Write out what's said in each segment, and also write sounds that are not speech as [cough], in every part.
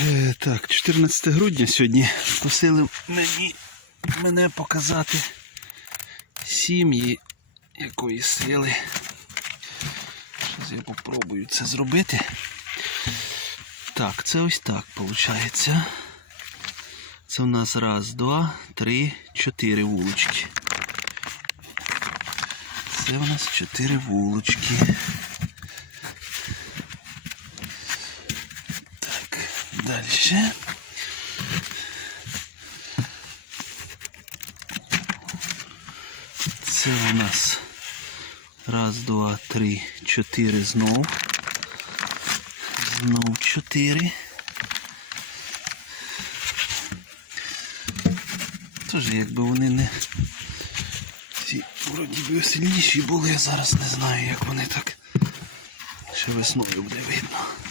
Е, Так, 14 грудня сьогодні просили мені, мене показати сім'ї якої сили. Зараз я попробую це зробити. Так, це ось так виходить. Це у нас раз, два, три, чотири вулочки. Це у нас чотири вулочки. Так, далі. Це у нас раз, два, три, чотири знов. Знов чотири. Тож якби вони не ці вроді би сильніші були, я зараз не знаю, як вони так ще весною буде видно.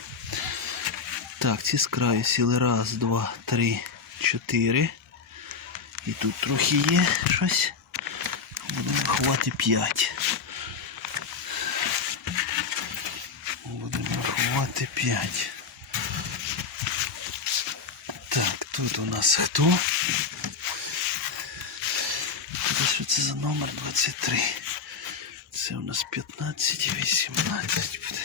Так, ці з краю сіли раз, два, три, чотири. І тут трохи є щось. Будемо рахувати п'ять. Будемо рахувати п'ять. Так, тут у нас хто? Що це за номер 23? Це у нас 15 18 буде.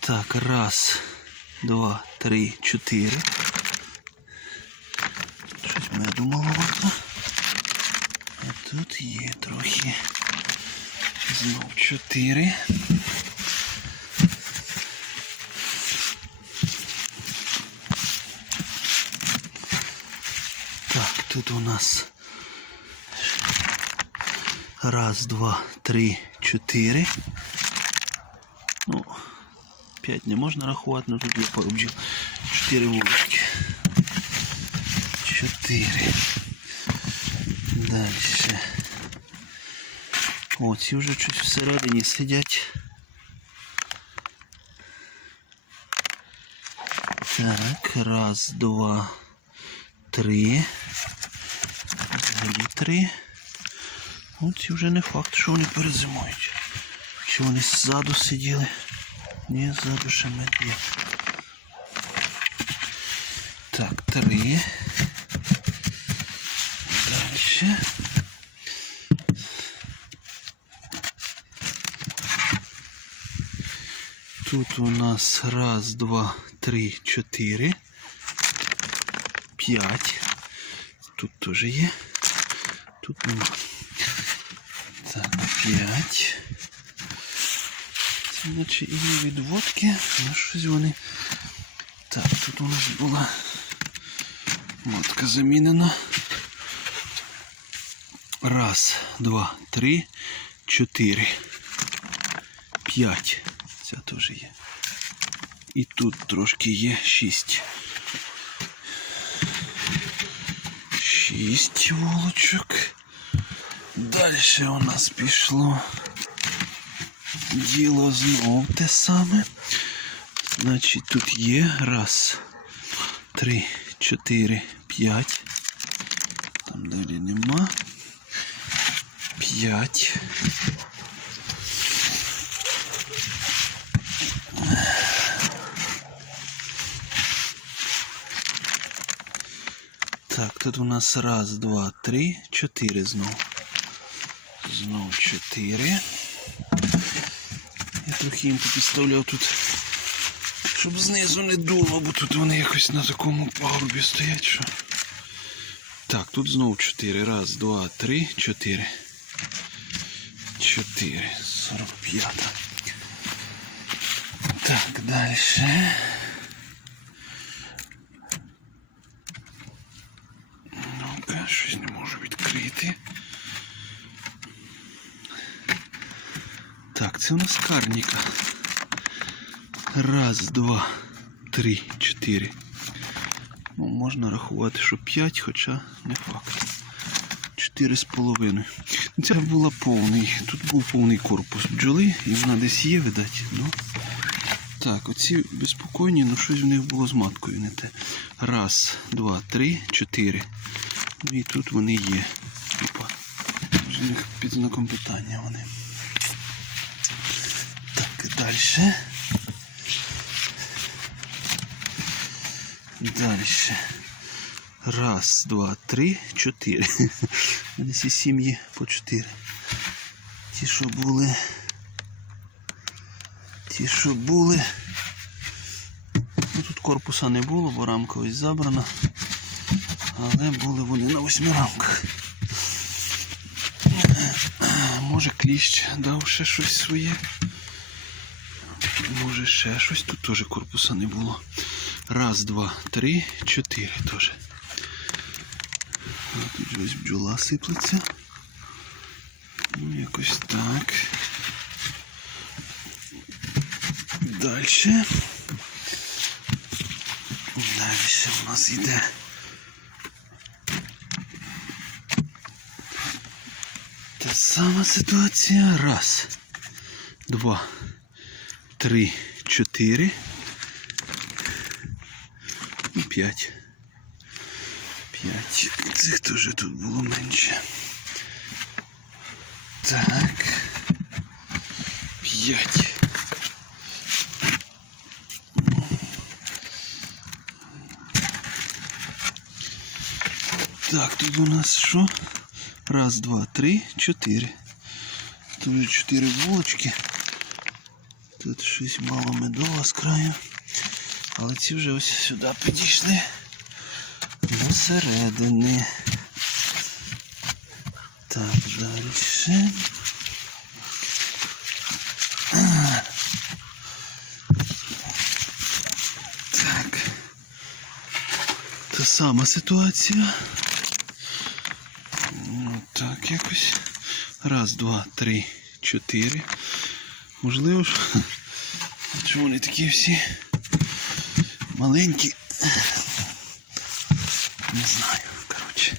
Так, раз, два, три, чотири. Щось мене варто. А тут є трохи. Знов чотири. Так, тут у нас раз, два, три, чотири. Ну, п'ять не можна рахувати, але тут пару бджіл. Чотири вулички. Чотири. Далі. О, ці вже щось всередині сидять. Так, раз, два, три. Взагалі три. Ну, ці вже не факт, що вони перезимують. Чи вони ззаду сиділи? Ще мед є. Так, три. Далі. Тут у нас раз, два, три, чотири. П'ять. Тут теж є. Тут нема. Так, п'ять. Наче і не відводки, ну щось вони. Так, тут у нас була мотка замінена. Раз, два, три, чотири. П'ять. Ця теж є. І тут трошки є шість. Шість волочок. Далі у нас пішло діло знов те саме. Значить, тут є раз, три, чотири, п'ять. Там далі нема. П'ять. Так, тут у нас раз, два, три, чотири знов. Знов чотири. Трохи їм попідставляв тут, щоб знизу не дуло, бо тут вони якось на такому пагорбі стоять, що. Так, тут знову чотири. Раз, два, три, чотири. Чотири. Сорок п'ята. Так, далі. Ну-ка, щось не можу відкрити. Так, це у нас карніка. Раз, два, три, чотири. Ну, можна рахувати, що п'ять, хоча не факт. Чотири з половиною. Ця була повний. Тут був повний корпус бджоли, і вона десь є, видать. Ну. Так, оці безпокійні, ну щось в них було з маткою не те. Раз, два, три, чотири. Ну і тут вони є. Опа. Під знаком питання вони. Далі. Дальше. Раз, два, три, чотири. Вони всі сім'ї по чотири. Ті, що були. Ті, що були. Ну, тут корпуса не було, бо рамка ось забрана. Але були вони на восьми рамках. Може кліщ дав ще щось своє. Може ще щось. Тут теж корпуса не було. Раз, два, три, чотири теж. Тут ось бджола сиплеться. Ну, якось так. Дальше. Дальше у нас йде. Та сама ситуація. Раз, два, три, чотири. І п'ять. П'ять. Цих теж тут було менше. Так. П'ять. Так, тут у нас що? Раз, два, три, чотири. Тут вже чотири булочки. Тут щось мало медова з краю. Але ці вже ось сюди підійшли до середини. Так, далі. Так. Та сама ситуація. Ну, так якось. Раз, два, три, чотири. Можливо ж. [laughs] Чому вони такі всі маленькі? Не знаю, коротше.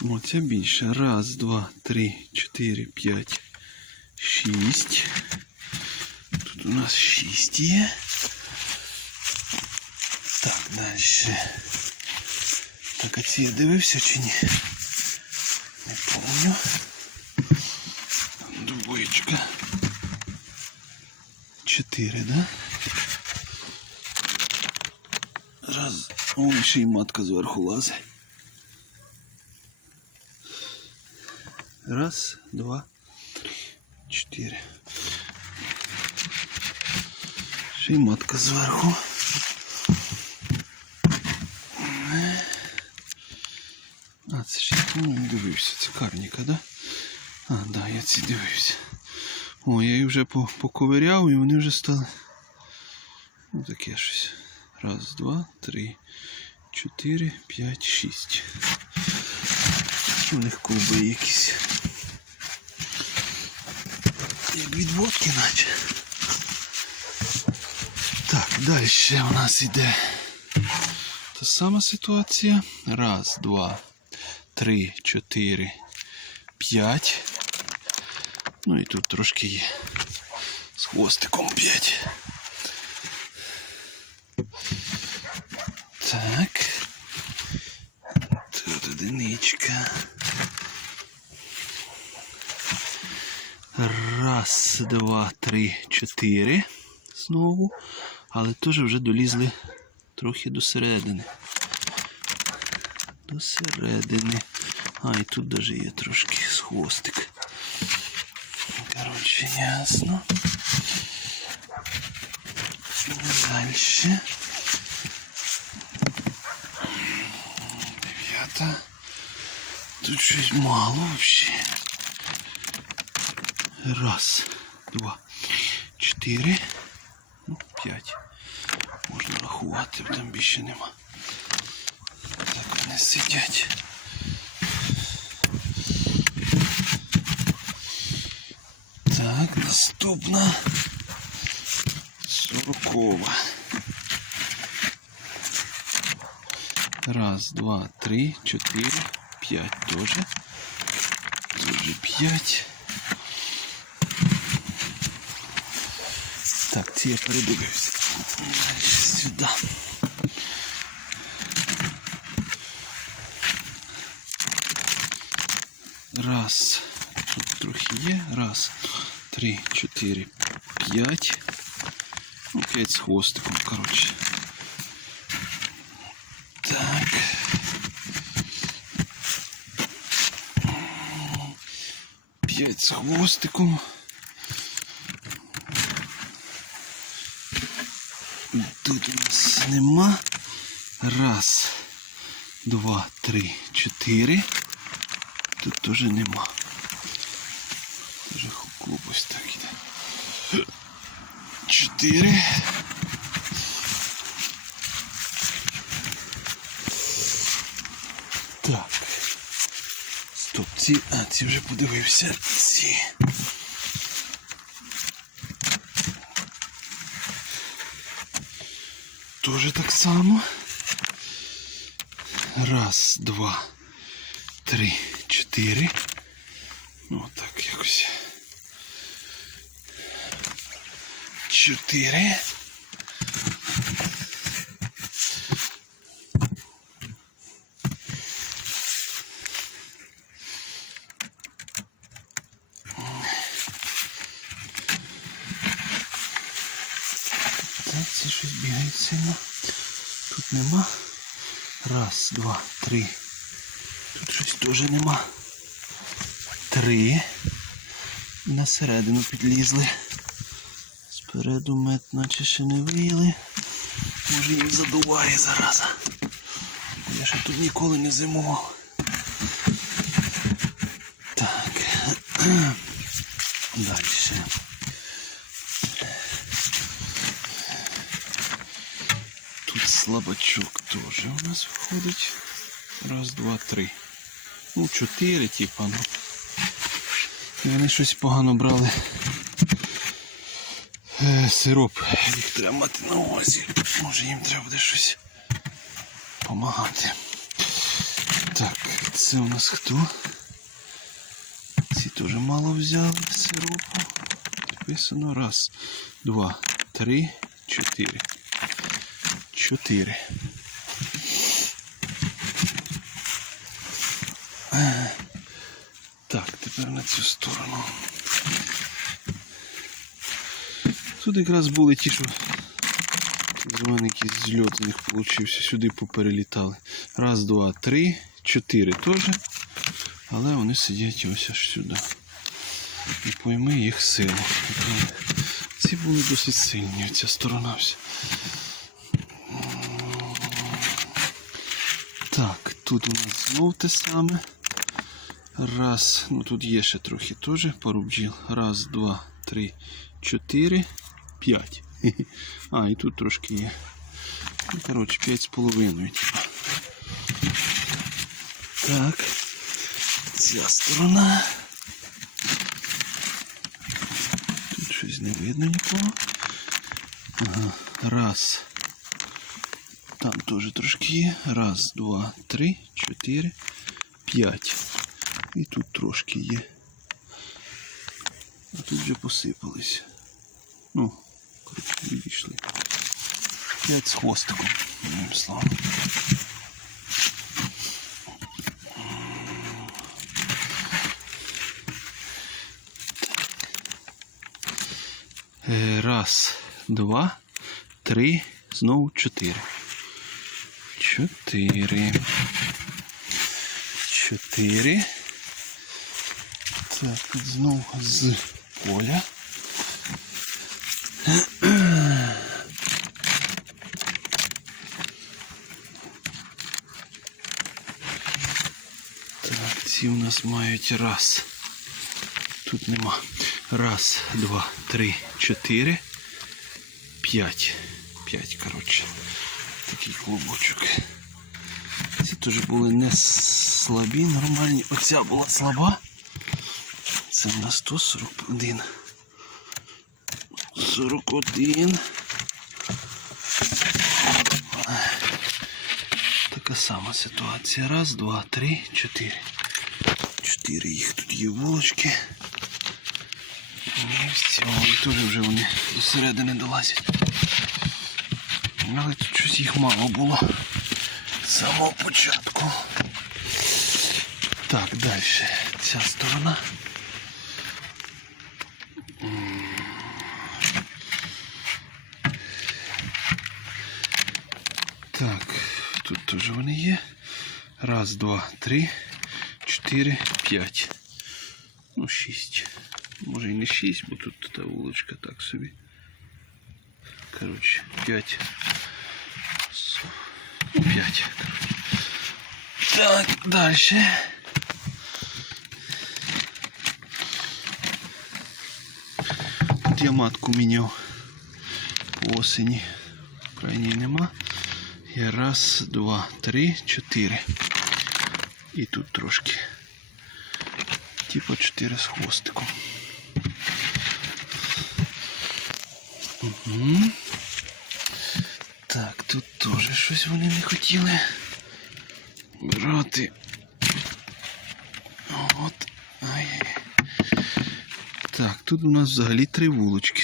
О, це більше. Раз, два, три, чотири, п'ять, шість. Тут у нас шість є. Так, далі. Так, а ці я дивився чи ні? Не помню. Двоєчка. Чотири, да? Раз. О, ще й матка зверху лазить. Раз, два, три, чотири. Ще й матка зверху. А, це ще ну, не дивився. Це карніка, да? А, да, я ці дивився. О, я їх вже по- поковиряв і вони вже стали. Ну таке щось. Раз, два, три, чотири, п'ять, шість. У них ковби якісь. Як відводки наче. Так, далі ще у нас іде та сама ситуація. Раз, два, три, чотири, п'ять. Ну і тут трошки є. З хвостиком п'ять. Так. Тут одиничка. Раз, два, три, чотири. Знову. Але теж вже долізли трохи до середини. До середини. А, і тут навіть є трошки з хвостик. Коротше, ясно. Дальше. Дев'ята. Тут щось мало вообще. Раз, два, чотири, ну, п'ять. Можна рахувати, там більше нема. Так вони сидять. Так, наступна. Сорокова. Раз, два, три, чотири, п'ять теж. Тоже п'ять. Так, ці я Сюди. Раз. Тут трохи є. Раз, три, чотири, п'ять. Ну, 5 з хвостиком, коротше. Так. П'ять з хвостиком. Тут у нас нема. Раз, два, три, чотири. Тут теж нема. 4. Так. Стоп, ці, а, ці вже подивився. Ці. Тоже так само. Раз, два, три, чотири. Ну, от. Чотири. Так, це щось бігає сильно. Тут нема. Раз, два, три. Тут щось теж нема. Три. На середину підлізли. Спереду мед наче ще не виїли. Може їм задуває зараза. Я ще тут ніколи не зимував. Так. [clears throat] Далі. Тут слабачок теж у нас входить. Раз, два, три. Ну, чотири, типа, ну. Вони щось погано брали. Е, сироп. Їх треба мати на увазі. Може їм треба буде щось допомагати. Так, це у нас хто? Ці теж мало взяли сиропу. Написано раз, два, три, чотири. Чотири. Е, Так, тепер на цю сторону. Тут якраз були ті, що з мене якийсь зльот з них получився. Сюди поперелітали. Раз, два, три, чотири теж. Але вони сидять ось аж сюди. І пойми їх силу. Ці були досить сильні, ця сторона вся. Так, тут у нас знов те саме. Раз, ну тут є ще трохи теж пару бджіл. Раз, два, три, чотири, п'ять. А, і тут трошки є. Ну, коротше, п'ять з половиною. Типа. Так. Ця сторона. Тут щось не видно нікого. Ага. Раз. Там теж трошки є. Раз, два, три, чотири, п'ять. І тут трошки є. А тут вже посипались. Ну, відійшли. П'ять з хвостиком, одним словом. Е, Раз, два, три, знову чотири. Чотири. Чотири. Так, знову з поля. Так, ці у нас мають раз. Тут нема. Раз, два, три, чотири, п'ять. П'ять, коротше. Такий клубочок. Ці теж були не слабі, нормальні. Оця була слаба. Це на 141. 41. Така сама ситуація. Раз, два, три, чотири. Чотири їх тут є вулочки. І все, і теж вже вони до середини долазять. Але тут щось їх мало було з самого початку. Так, далі. Ця сторона. вони є. Раз, два, три, чотири, п'ять. Ну, шість. Може і не шість, бо тут та вуличка так собі. Коротше, п'ять. С- Ну, п'ять. Так, далі. Тут я матку міняв осені. Крайній нема. І раз, два, три, чотири. І тут трошки. Типа чотири з хвостиком. Угу. Так, тут теж щось вони не хотіли брати. От. Ай. Так, тут у нас взагалі три вулочки.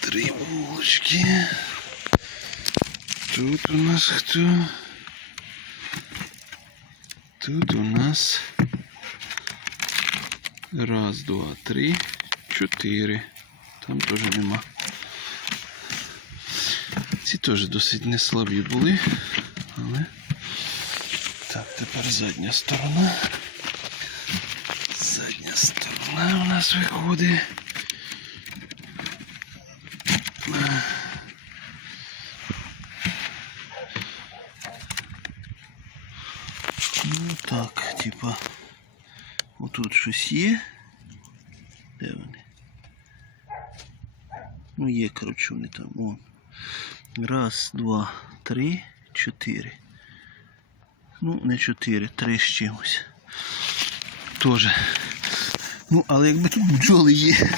Три вулочки. Тут у нас? Тут у нас раз, два, три, чотири. Там теж нема. Ці теж досить не слабі були, але так, тепер задня сторона. Задня сторона у нас виходить. Ну так, типа, отут щось є. Де вони? Ну є, коротше, вони там. Вон. Раз, два, три, чотири. Ну, не чотири, три з чимось. Тоже. Ну, але якби тут бджоли є. [laughs]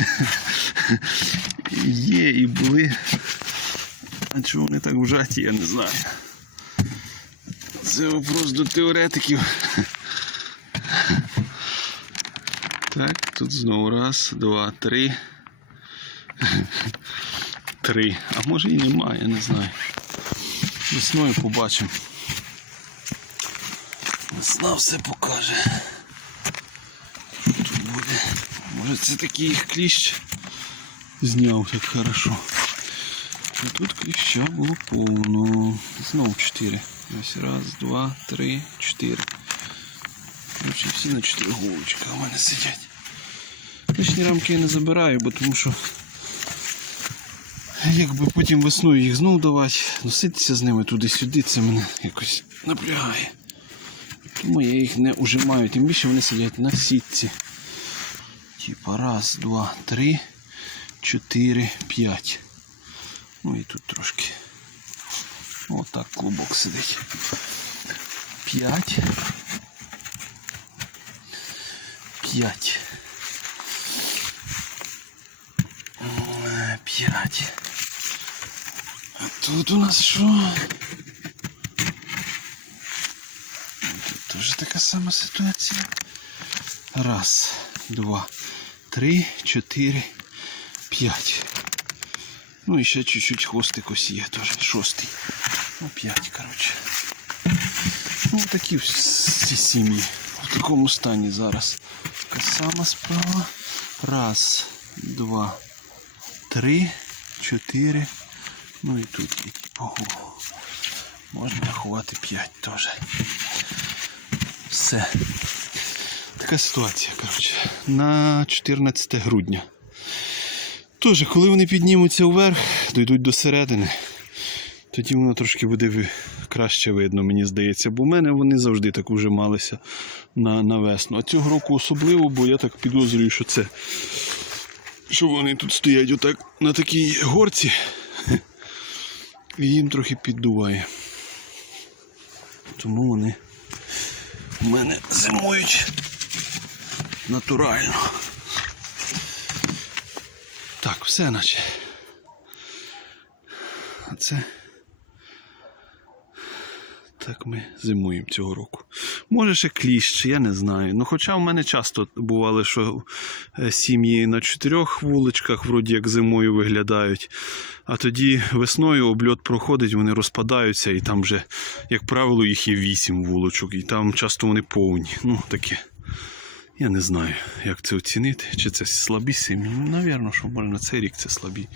Є і були. А чого вони так вжаті, я не знаю. Це вопрос до теоретиків. Так, тут знову раз, два, три. Три. А може і немає, я не знаю. Весною побачимо. Весна все покаже. Тут буде? Може це такий їх кліщ зняв так хорошо. А тут кліща було повно. Знову чотири. Ось раз, два, три, чотири. Всі на чотири голочка у мене сидять. Лишні рамки я не забираю, бо тому що якби потім весною їх знову давати, носитися з ними туди-сюди, це мене якось напрягає. Тому я їх не ужимаю, тим більше вони сидять на сітці. Типа раз, два, три, чотири, п'ять. Ну і тут трошки. Отак клубок сидить. П'ять. П'ять. Е, П'ять. А тут у нас що? Тут теж така сама ситуація. Раз, два, три, чотири, п'ять. Ну і ще чуть-чуть хвостик ось є теж. Шостий. Ну, п'ять, коротше. Ну, такі всі сім'ї. В такому стані зараз. Така сама справа. Раз, два, Три, чотири. Ну і тут ого. Можна рахувати п'ять теж. Все. Така ситуація, коротше. На 14 грудня. Тож, коли вони піднімуться вверх, дійдуть до середини, тоді воно трошки буде краще видно, мені здається. Бо в мене вони завжди так уже малися на, на весну. А цього року особливо, бо я так підозрюю, що це. Що вони тут стоять отак на такій горці. І їм трохи піддуває. Тому вони у мене зимують натурально. Так, все наче. А це. Так ми зимуємо цього року. Може ще кліщ, я не знаю. Ну, хоча в мене часто бувало, що е, сім'ї на чотирьох вуличках, вроді як зимою виглядають. А тоді весною обльот проходить, вони розпадаються, і там вже, як правило, їх є вісім вулочок, і там часто вони повні. Ну, таке. Я не знаю, як це оцінити. Чи це слабі сім'ї. Навірно, що може на цей рік це слабі.